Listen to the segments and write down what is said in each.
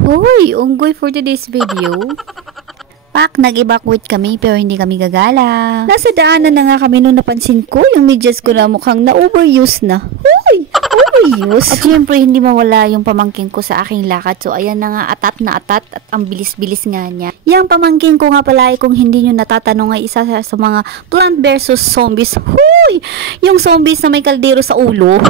Hoy, unggoy for today's video. Pak, nag-evacuate kami pero hindi kami gagala. Nasa daanan na nga kami nung napansin ko yung medyas ko na mukhang na-overuse na. Hoy, overuse. At syempre hindi mawala yung pamangkin ko sa aking lakad. So ayan na nga, atat na atat at ang bilis-bilis nga niya. Yung pamangkin ko nga pala ay kung hindi nyo natatanong ay isa sa mga Plant vs Zombies. Hoy, yung zombies na may kaldero sa ulo.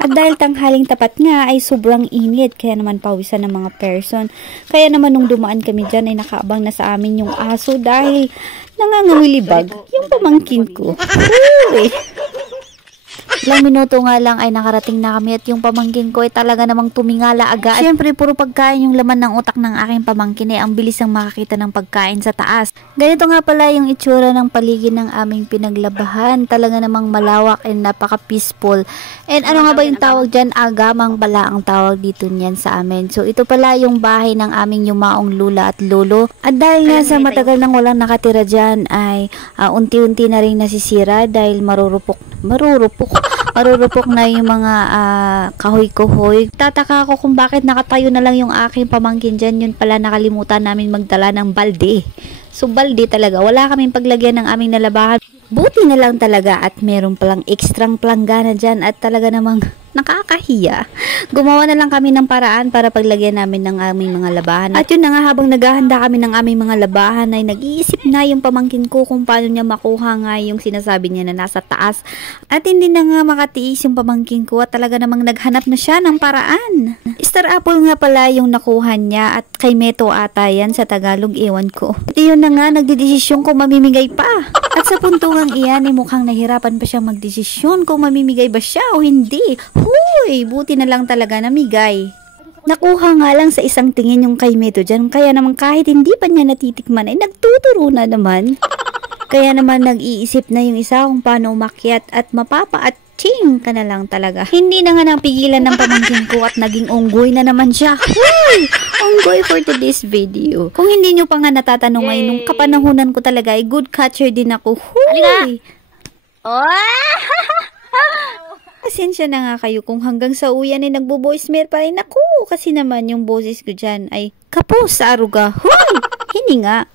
At dahil tanghaling tapat nga ay sobrang init, kaya naman pawisan ng mga person. Kaya naman nung dumaan kami dyan ay nakaabang na sa amin yung aso dahil nangangawilibag yung pamangkin ko. Uy! Ilang minuto nga lang ay nakarating na kami at yung pamangkin ko ay talaga namang tumingala agad. Siyempre, puro pagkain yung laman ng utak ng aking pamangkin ay ang bilis ang makakita ng pagkain sa taas. Ganito nga pala yung itsura ng paligid ng aming pinaglabahan. Talaga namang malawak and napaka-peaceful. And ano nga ba yung tawag dyan? Agamang pala ang tawag dito niyan sa amin. So, ito pala yung bahay ng aming yumaong lula at lolo. At dahil nga sa matagal nang walang nakatira dyan ay unti-unti na rin nasisira dahil marurupok na yung mga kahoy-kahoy. Tataka ako kung bakit nakatayo na lang yung aking pamangkin dyan. Yun pala nakalimutan namin magdala ng balde. So balde talaga. Wala kaming paglagyan ng aming nalabahan. Buti na lang talaga at meron palang ekstrang planggana dyan at talaga namang nakakahiya. Gumawa na lang kami ng paraan para paglagyan namin ng aming mga labahan. At yun na nga, habang naghahanda kami ng aming mga labahan ay nag-iisip na yung pamangkin ko kung paano niya makuha nga yung sinasabi niya na nasa taas. At hindi na nga makatiis yung pamangkin ko at talaga namang naghanap na siya ng paraan. Star apple nga pala yung nakuha niya at kay Meto ata yan sa Tagalog, ewan ko. At yun na nga, nagdidesisyon kung mamimigay pa. At sa puntungang iyan ay mukhang nahirapan pa siyang magdesisyon kung mamimigay ba siya o hindi. Huy, buti na lang talaga namigay. Nakuha nga lang sa isang tingin yung kay Meto dyan. Kaya naman kahit hindi pa niya natitikman ay nagtuturo na naman. Kaya naman nag-iisip na yung isa kung paano umakyat at mapapa at ching ka na lang talaga. Hindi na nga napigilan ng pamangkin ko at naging unggoy na naman siya. Huy! Unggoy for today's video. Kung hindi nyo pa nga natatanong ngayon, nung kapanahunan ko talaga ay good catcher din ako. Huy! Pasensya na nga kayo kung hanggang sa uyan ay nagbo-voicemail pa rin ako. Kasi naman yung boses ko dyan ay kapos sa aruga. Huy! Hininga.